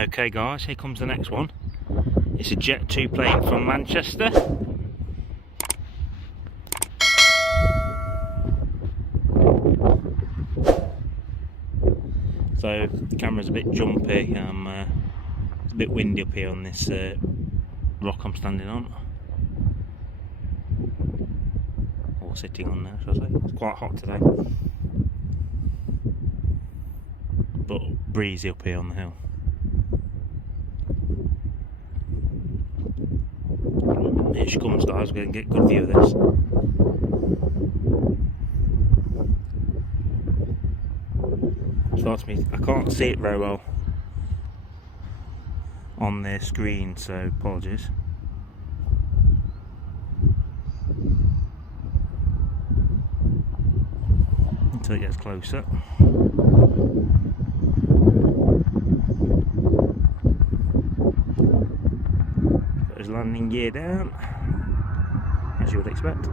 Okay guys, here comes the next one. It's a Jet 2 plane from Manchester. So the camera's a bit jumpy, it's a bit windy up here on this rock I'm standing on. Or sitting on there, shall I say. It's quite hot today. But breezy up here on the hill. Here she comes guys, we're going to get a good view of this. Starts me, I can't see it very well on the screen, so apologies. Until it gets closer. Put his landing gear down, as you would expect.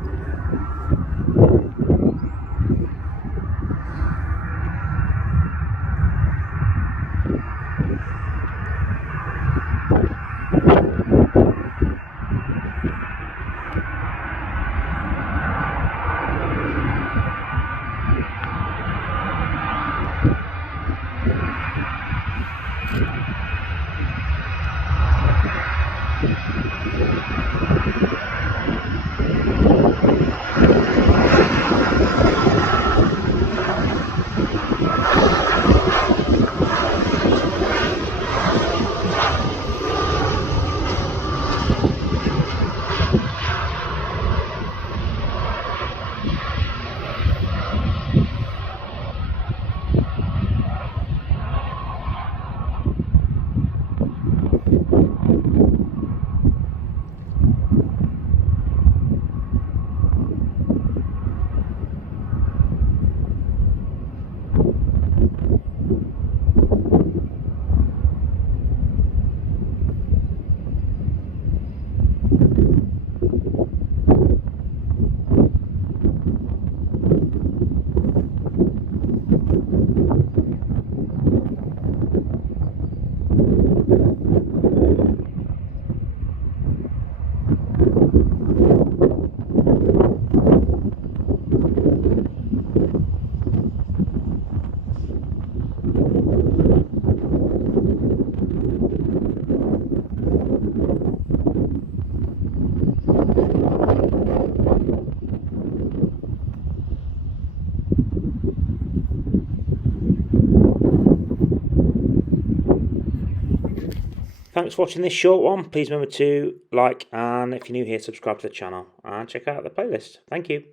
Thanks for watching this short one. Please remember to like, and if you're new here, subscribe to the channel and check out the playlist. Thank you.